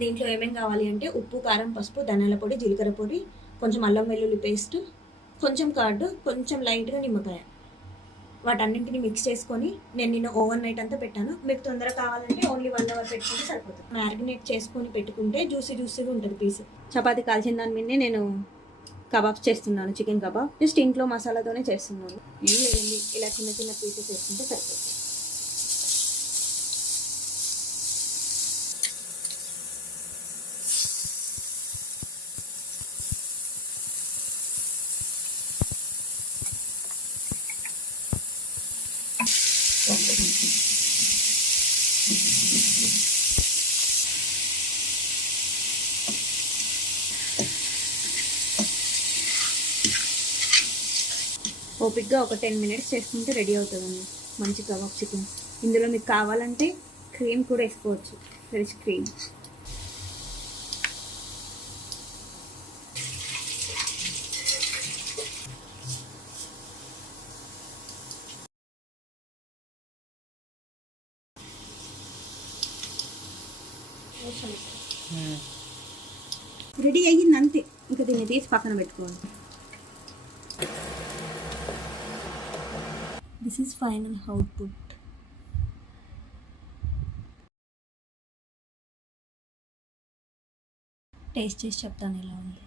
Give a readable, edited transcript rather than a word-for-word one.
దీంట్లో ఏమేం కావాలి అంటే ఉప్పు, కారం, పసుపు, ధనియాల పొడి, జీలకర్ర పొడి, కొంచెం అల్లం వెల్లుల్లి పేస్ట్, కొంచెం కర్డ్, కొంచెం లైట్గా నిమ్మకాయ. వాటన్నింటిని మిక్స్ చేసుకొని నేను నిన్న ఓవర్ నైట్ అంతా పెట్టాను. మీకు తొందరగా కావాలంటే ఓన్లీ 1 అవర్ పెట్టుకుంటే సరిపోతుంది. మ్యారినేట్ చేసుకొని పెట్టుకుంటే జ్యూసీగా ఉంటుంది పీస్. చపాతీ కాల్చిన దాని మీదనే నేను కబాబ్స్ చేస్తున్నాను, చికెన్ కబాబ్. జస్ట్ ఇంట్లో మసాలాతోనే చేస్తున్నాను. ఏం లేదండి, ఇలా చిన్న చిన్న పీసెస్ వేసుకుంటే సరిపోతుంది. ఓపిక్గా ఒక 10 మినిట్స్ చేసుకుంటే రెడీ అవుతుందండి మంచి కబాబ్ చికెన్. ఇందులో మీకు కావాలంటే క్రీమ్ కూడా వేసుకోవచ్చు, ఫ్రెష్ క్రీమ్. రెడీ అయ్యింది అంతే, ఇంకా దీన్ని తీసి పక్కన పెట్టుకోవాలి. This is final output. Taste చేసి చెప్తాను ఎలా ఉంది.